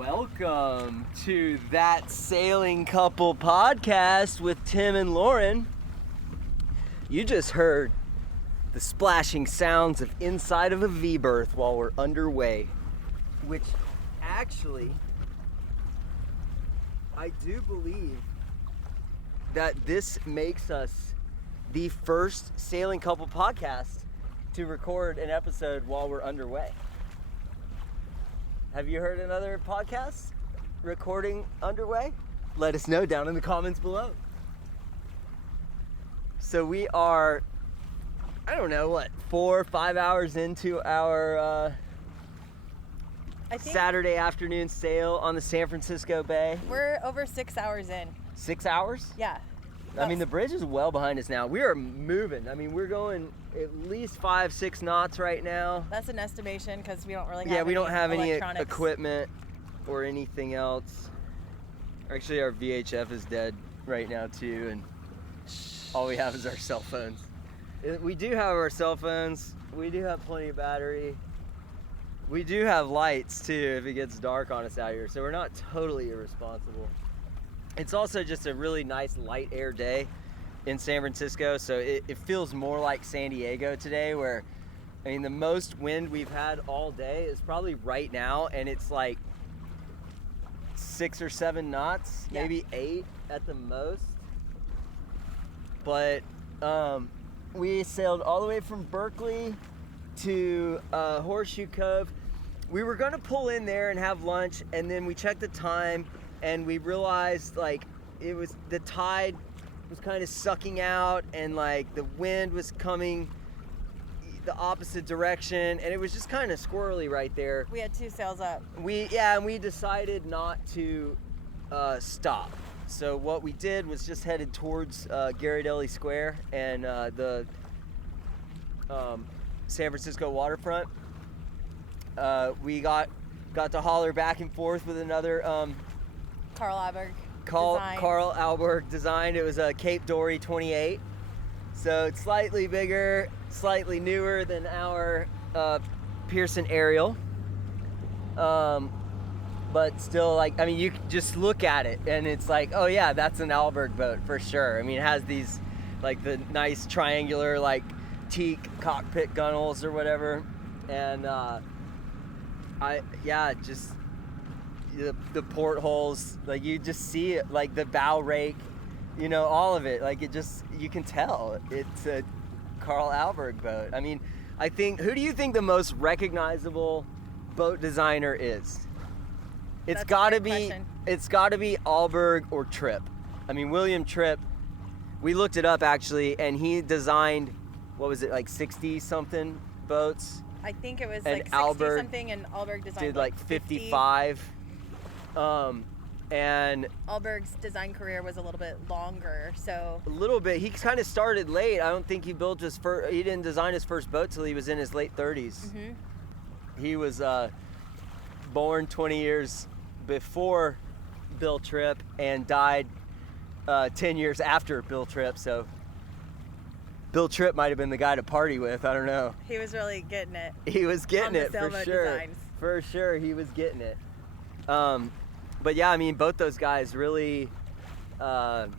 Welcome to That Sailing Couple podcast with Tim and Lauren. You just heard the splashing sounds of inside of a V-berth while we're underway, which actually, I do believe that this makes us the first Sailing Couple podcast to record an episode while we're underway. Have you heard another podcast recording underway? Let us know down in the comments below. So we are, I don't know, 4 or 5 hours into our Saturday afternoon sail on the San Francisco Bay. We're over 6 hours in. 6 hours? Yeah. I mean, the bridge is well behind us now. We are moving. I mean, we're going at least 5-6 knots right now. That's an estimation because we don't really have any equipment or anything else. Actually, our VHF is dead right now too, and all we have is our cell phones. We do have our cell phones. We do have plenty of battery. We do have lights too if it gets dark on us out here, so we're not totally irresponsible. It's also just a really nice light air day in San Francisco, so it feels more like San Diego today, where, I mean, the most wind we've had all day is probably right now, and it's like 6 or 7 knots, maybe 8 at the most. But we sailed all the way from Berkeley to Horseshoe Cove. We were going to pull in there and have lunch, and then we checked the time, and we realized the tide was kind of sucking out, and the wind was coming the opposite direction, and it was just kind of squirrely right there. We had 2 sails up. And we decided not to stop. So what we did was just headed towards Ghirardelli Square and the San Francisco waterfront. We got to holler back and forth with another Carl Alberg. Carl Alberg designed. It was a Cape Dory 28. So it's slightly bigger, slightly newer than our Pearson Ariel. But still, you just look at it and it's like, oh yeah, that's an Alberg boat for sure. I mean, it has these, the nice triangular, teak cockpit gunnels or whatever. And just the portholes, you just see it, the bow rake, all of it, you can tell it's a Carl Alberg boat. I mean, who do you think the most recognizable boat designer is? It's got to be Alberg or Tripp. I mean, William Tripp, we looked it up actually, and he designed, 60 something boats. I think it was and 60 Alberg something, and Alberg designed did 55. And Alberg's design career was a little bit longer, so a little bit. He kind of started late. I don't think he built he didn't design his first boat till he was in his late 30s. Mm-hmm. He was born 20 years before Bill Tripp and died 10 years after Bill Tripp. So Bill Tripp might have been the guy to party with. I don't know. He was really getting it. He was getting it for sure. Designs. For sure, he was getting it. But yeah, I mean, both those guys really it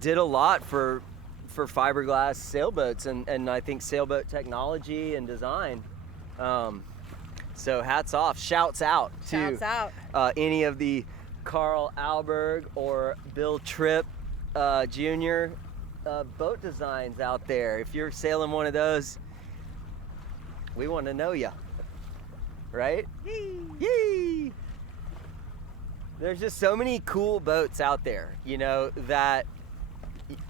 did a lot for fiberglass sailboats and I think sailboat technology and design. So hats off, shouts out to any of the Carl Alberg or Bill Tripp Jr. Boat designs out there. If you're sailing one of those, we want to know you. Right? Yee! Yee! There's just so many cool boats out there, that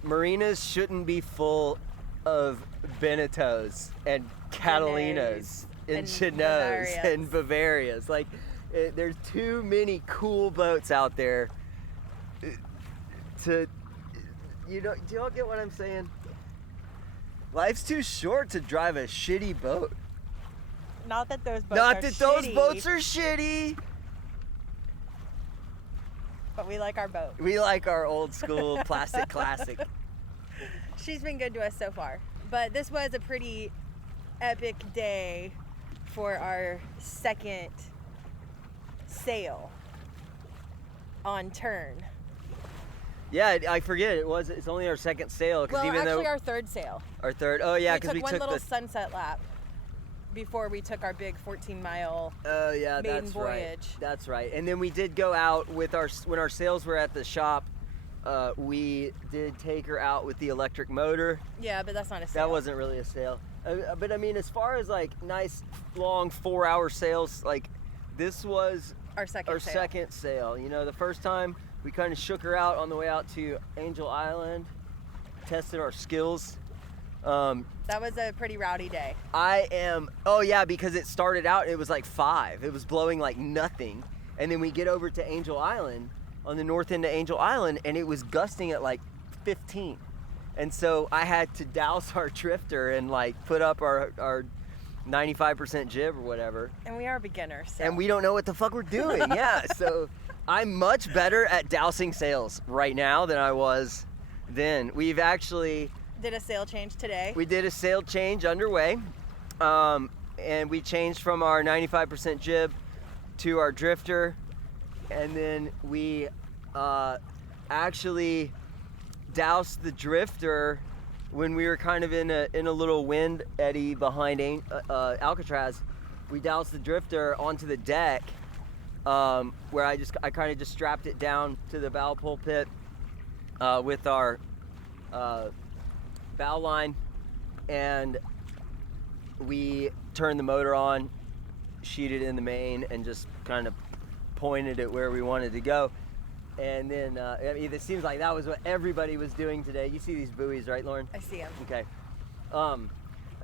marinas shouldn't be full of Benettos and Catalinas and Chinots and Bavarias. There's too many cool boats out there do y'all get what I'm saying? Life's too short to drive a shitty boat. Not that those boats are shitty. But we like our boat. We like our old school plastic classic. She's been good to us so far. But this was a pretty epic day for our second sail on turn. Yeah, I forget. It's only our second sail. Well, even actually, though our third sail. our third. Oh yeah, We because took one little sunset lap before we took our big 14-mile Oh yeah, maiden that's voyage. right. That's right. And then we did go out with when our sails were at the shop. We did take her out with the electric motor. Yeah, but that's not a sail. That wasn't really a sail. But I mean, as far as like nice long 4-hour sails, like this was our second sail. You know, the first time we kind of shook her out on the way out to Angel Island, tested our skills. That was a pretty rowdy day. Oh yeah, because it started out, it was like 5. It was blowing like nothing. And then we get over to Angel Island, on the north end of Angel Island, and it was gusting at like 15. And so I had to douse our drifter and like put up our 95% jib or whatever. And we are beginners. So. And we don't know what the fuck we're doing. Yeah, so I'm much better at dousing sails right now than I was then. We've actually did a sail change today. We did a sail change underway, and we changed from our 95% jib to our drifter, and then we actually doused the drifter when we were kind of in a little wind eddy behind Alcatraz. We doused the drifter onto the deck, where I kind of just strapped it down to the bow pulpit with our bow line, and we turned the motor on, sheeted in the main, and just kind of pointed it where we wanted to go. And then I mean, it seems like that was what everybody was doing today. You see these buoys, right, Lauren? I see them. Okay. I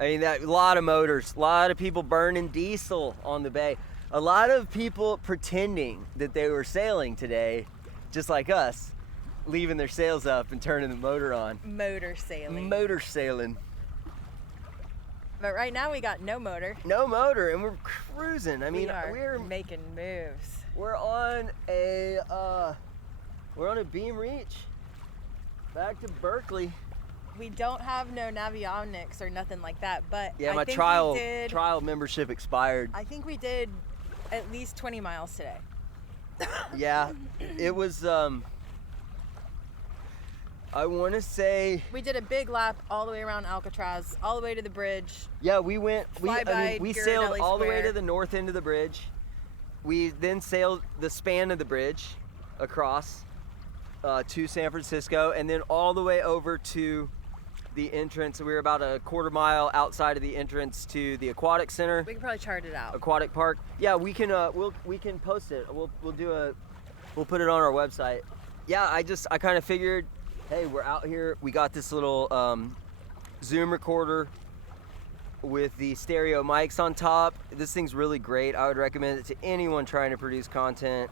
mean, a lot of motors, a lot of people burning diesel on the bay, a lot of people pretending that they were sailing today, just like us, leaving their sails up and turning the motor on. Motor sailing. Motor sailing. But right now we got no motor. No motor, and we're cruising. I mean, we're making moves. We're on a beam reach back to Berkeley. We don't have no navionics or nothing like that, but yeah, I my think trial membership expired. I think we did at least 20 miles today. Yeah, it was. I want to say we did a big lap all the way around Alcatraz, all the way to the bridge. Yeah, we went. We sailed all the way to the north end of the bridge. We then sailed the span of the bridge across to San Francisco, and then all the way over to the entrance. We were about a quarter mile outside of the entrance to the aquatic center. We can probably chart it out. Aquatic park. Yeah, we can. We can post it. We'll put it on our website. Yeah, I kind of figured, hey, we're out here. We got this little Zoom recorder with the stereo mics on top. This thing's really great. I would recommend it to anyone trying to produce content.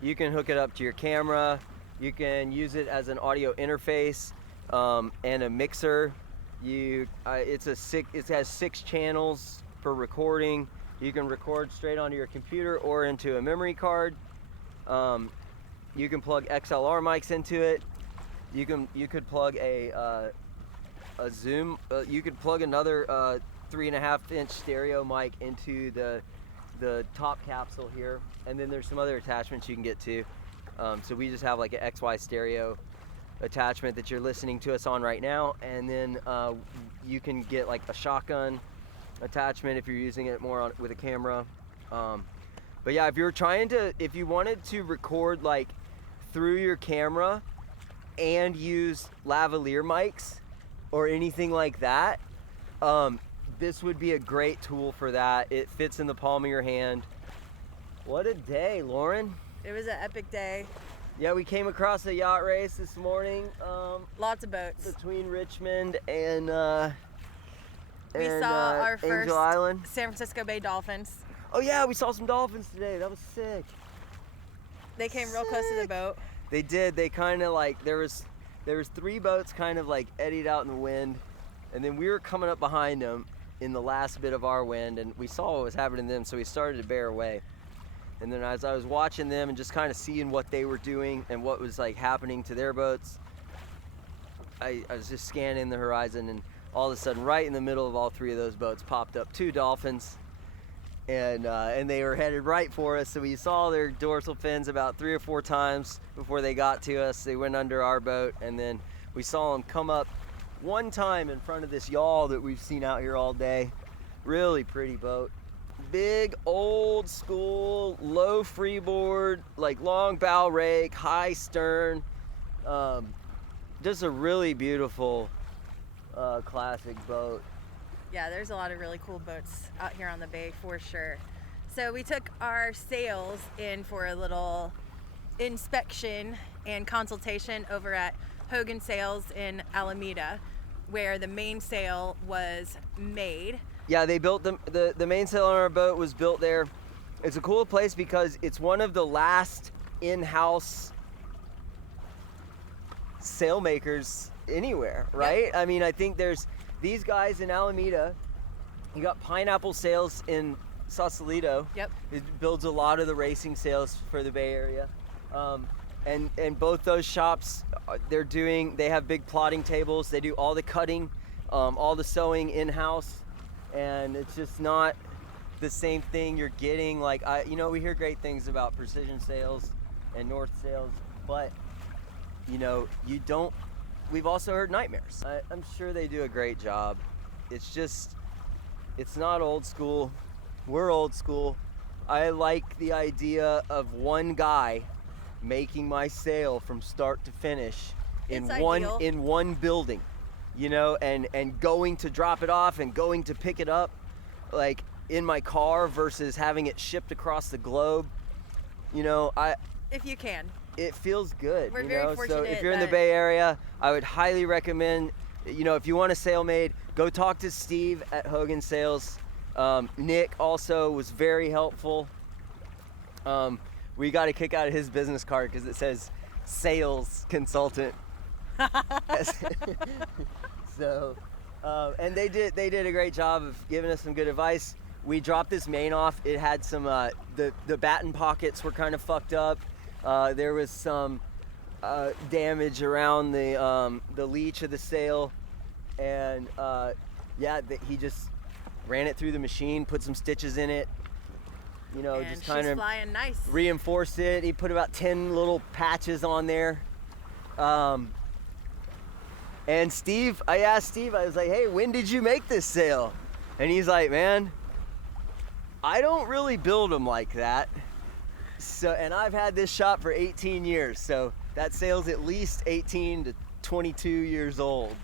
You can hook it up to your camera. You can use it as an audio interface and a mixer. It has 6 channels for recording. You can record straight onto your computer or into a memory card. You can plug XLR mics into it. You could plug a Zoom. You could plug another 3.5-inch stereo mic into the top capsule here, and then there's some other attachments you can get to. So we just have like an XY stereo attachment that you're listening to us on right now, and then you can get like a shotgun attachment if you're using it more with a camera. But yeah, if you wanted to record like through your camera and use lavalier mics or anything like that, this would be a great tool for that. It fits in the palm of your hand. What a day, Lauren. It was an epic day. Yeah, we came across a yacht race this morning. Lots of boats. Between Richmond and we saw our Angel first Island. San Francisco Bay dolphins. Oh yeah, we saw some dolphins today. That was sick. They came real close to the boat. They did. They kind of like, there was 3 boats kind of like eddied out in the wind, and then we were coming up behind them in the last bit of our wind, and we saw what was happening to them, so we started to bear away. And then as I was watching them and just kind of seeing what they were doing and what was like happening to their boats, I was just scanning the horizon, and all of a sudden, right in the middle of all 3 of those boats, popped up 2 dolphins. and they were headed right for us. So we saw their dorsal fins about 3 or 4 times before they got to us. They went under our boat, and then we saw them come up one time in front of this yawl that we've seen out here all day. Really pretty boat. Big, old school, low freeboard, like long bow rake, high stern. Just a really beautiful classic boat. Yeah, there's a lot of really cool boats out here on the bay for sure. So we took our sails in for a little inspection and consultation over at Hogan Sails in Alameda, where the mainsail was made. Yeah, they built the mainsail on our boat was built there. It's a cool place because it's one of the last in-house sail makers anywhere, right? Yep. I mean, I think there's these guys in Alameda. You got Pineapple Sails in Sausalito. Yep. It builds a lot of the racing sails for the Bay Area. And both those shops, they have big plotting tables. They do all the cutting, all the sewing in-house. And it's just not the same thing you're getting. Like, we hear great things about Precision Sails and North Sails, but we've also heard nightmares. I'm sure they do a great job. It's not old school. We're old school. I like the idea of one guy making my sail from start to finish in one building, and going to drop it off and going to pick it up, like in my car versus having it shipped across the globe. If you can. It feels good. We're very fortunate. So if you're in the Bay Area, I would highly recommend, if you want a sail made, go talk to Steve at Hogan Sails. Nick also was very helpful. We got a kick out of his business card because it says sales consultant. So, and they did a great job of giving us some good advice. We dropped this main off. It had some, the batten pockets were kind of fucked up. There was some damage around the leech of the sail, and he just ran it through the machine, put some stitches in it, and just kind of flying nice. Reinforced it. He put about 10 little patches on there. And Steve, I asked Steve, I was like, hey, when did you make this sail? And he's like, man, I don't really build them like that. So, and I've had this shop for 18 years, so that sail's at least 18 to 22 years old.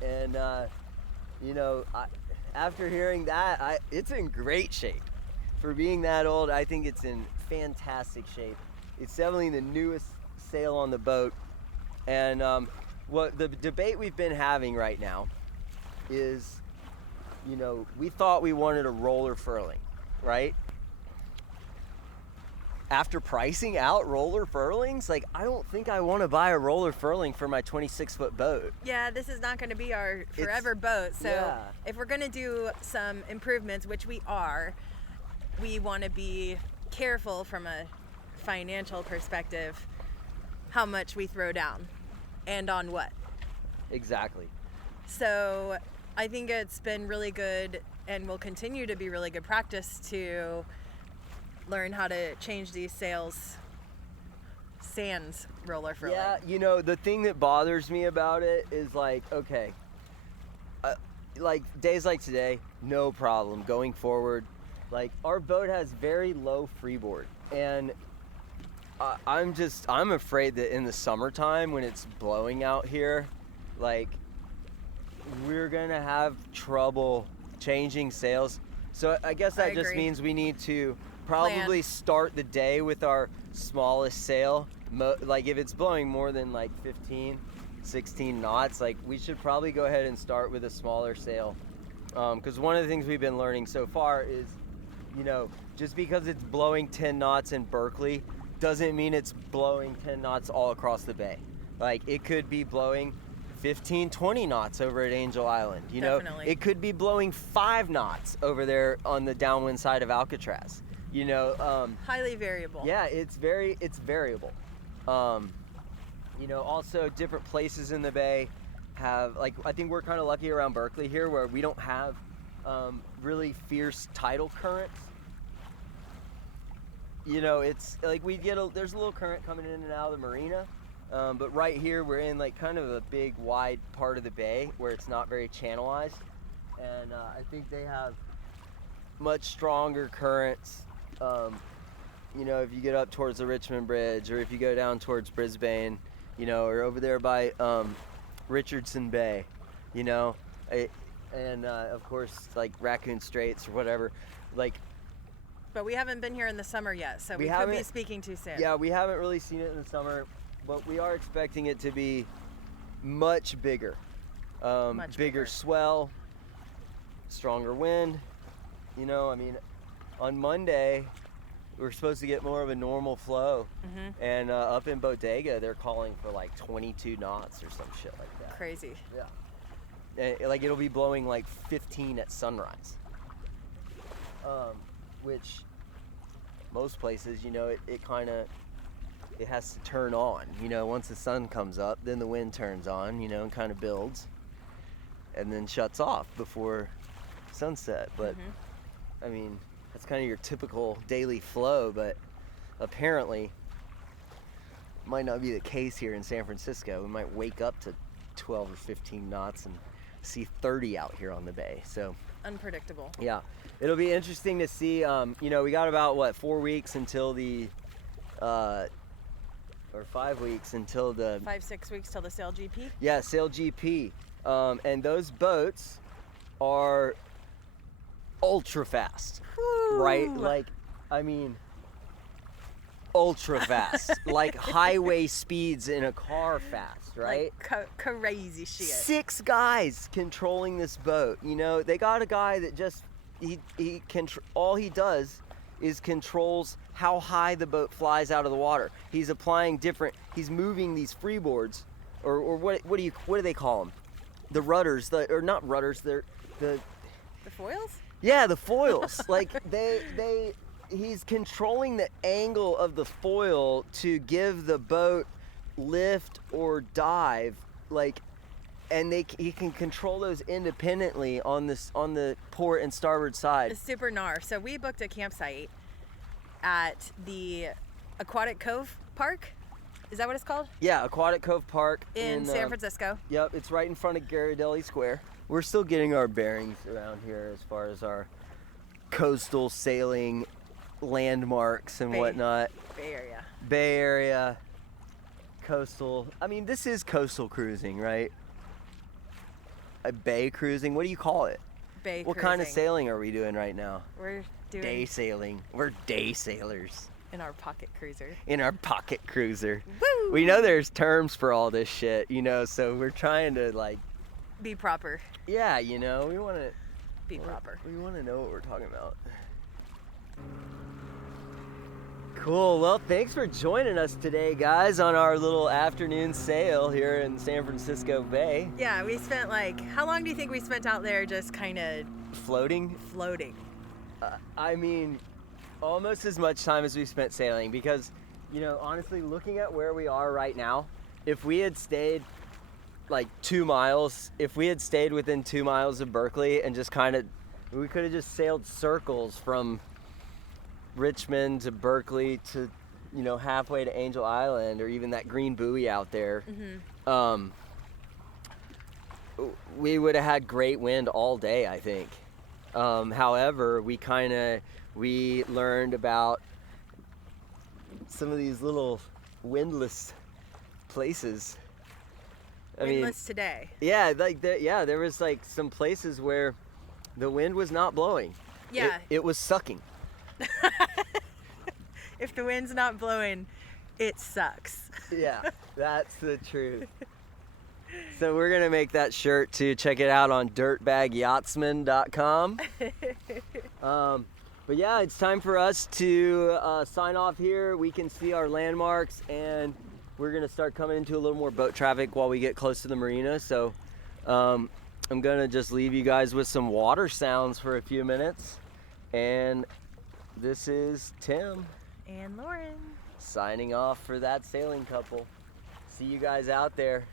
And, after hearing that, it's in great shape. For being that old, I think it's in fantastic shape. It's definitely the newest sail on the boat. And what the debate we've been having right now is, we thought we wanted a roller furling, right? After pricing out roller furlings, like, I don't think I want to buy a roller furling for my 26-foot boat. Yeah, this is not going to be our forever boat. So if we're going to do some improvements, which we are, we want to be careful from a financial perspective how much we throw down and on what. Exactly. So I think it's been really good and will continue to be really good practice to learn how to change these sails sans roller furling. Yeah, the thing that bothers me about it is like, okay, like days like today, no problem going forward. Like, our boat has very low freeboard, and I'm afraid that in the summertime when it's blowing out here, like, we're gonna have trouble changing sails. So I guess that just means we need to probably start the day with our smallest sail. Like, if it's blowing more than like 15, 16 knots, like, we should probably go ahead and start with a smaller sail. Because one of the things we've been learning so far is, just because it's blowing 10 knots in Berkeley doesn't mean it's blowing 10 knots all across the bay. Like, it could be blowing 15, 20 knots over at Angel Island. Definitely. It could be blowing 5 knots over there on the downwind side of Alcatraz. Highly variable. Yeah, it's variable. Also different places in the bay have, like, I think we're kind of lucky around Berkeley here where we don't have really fierce tidal currents. you know, it's like there's a little current coming in and out of the marina, but right here we're in like kind of a big wide part of the bay where it's not very channelized, and I think they have much stronger currents. You know, if you get up towards the Richmond Bridge, or if you go down towards Brisbane, you know, or over there by Richardson Bay, you know, and of course like Raccoon Straits or whatever, like. But we haven't been here in the summer yet, so we could be speaking too soon. Yeah, we haven't really seen it in the summer, but we are expecting it to be much bigger. Much bigger swell, stronger wind. You know, I mean, on Monday, we're supposed to get more of a normal flow. And up in Bodega, they're calling for like 22 knots or some shit like that. Crazy. Yeah. And, like, it'll be blowing like 15 at sunrise. Which most places, you know, it has to turn on, you know, once the sun comes up, then the wind turns on, you know, and kind of builds and then shuts off before sunset. But I mean, that's kind of your typical daily flow, but apparently might not be the case here in San Francisco. We might wake up to 12 or 15 knots and see 30 out here on the bay. So unpredictable. Yeah, it'll be interesting to see. You know, we got about 4 weeks until the or 5 weeks until the 5-6 weeks till the Sail GP. Yeah, Sail GP, and those boats are ultra fast. Whew. Right? Like, I mean, ultra fast, like highway speeds in a car fast, right? Like crazy shit. 6 guys controlling this boat. You know, they got a guy that just all he does is controls how high the boat flies out of the water. He's applying he's moving these freeboards, or what do they call them? The rudders, or not rudders, they're the foils? Yeah, the foils. Like he's controlling the angle of the foil to give the boat lift or dive, like, and he can control those independently on the port and starboard side. It's super gnar. So we booked a campsite at the Aquatic Cove Park. Is that what it's called? Yeah, Aquatic Cove Park in San Francisco. Yep, it's right in front of Ghirardelli Square. We're still getting our bearings around here as far as our coastal sailing landmarks and whatnot. Bay Area, coastal. I mean, this is coastal cruising, right? A bay cruising. What do you call it? Bay What cruising. kind of sailing are we doing right now? We're doing day sailing. We're day sailors. In our pocket cruiser. In our pocket cruiser. Woo! We know there's terms for all this shit, you know, so we're trying to, like, be proper. Yeah, you know, we want to be proper. We want to know what we're talking about. Cool. Well, thanks for joining us today, guys, on our little afternoon sail here in San Francisco Bay. Yeah, we spent how long do you think we spent out there just kind of floating? I mean, almost as much time as we spent sailing, because, you know, honestly, looking at where we are right now, if we had stayed like 2 miles, if we had stayed within 2 miles of Berkeley and just we could have just sailed circles from Richmond to Berkeley to, you know, halfway to Angel Island, or even that green buoy out there. We would have had great wind all day, I think. However, we learned about some of these little windless places. Windless today. Yeah, there was like some places where the wind was not blowing. Yeah. It was sucking. If the wind's not blowing, it sucks. Yeah, that's the truth. So we're gonna make that shirt too. Check it out on dirtbagyachtsman.com. But yeah, it's time for us to sign off here. We can see our landmarks, and we're gonna start coming into a little more boat traffic while we get close to the marina. So I'm gonna just leave you guys with some water sounds for a few minutes. And this is Tim. And Lauren. Signing off for that sailing couple. See you guys out there.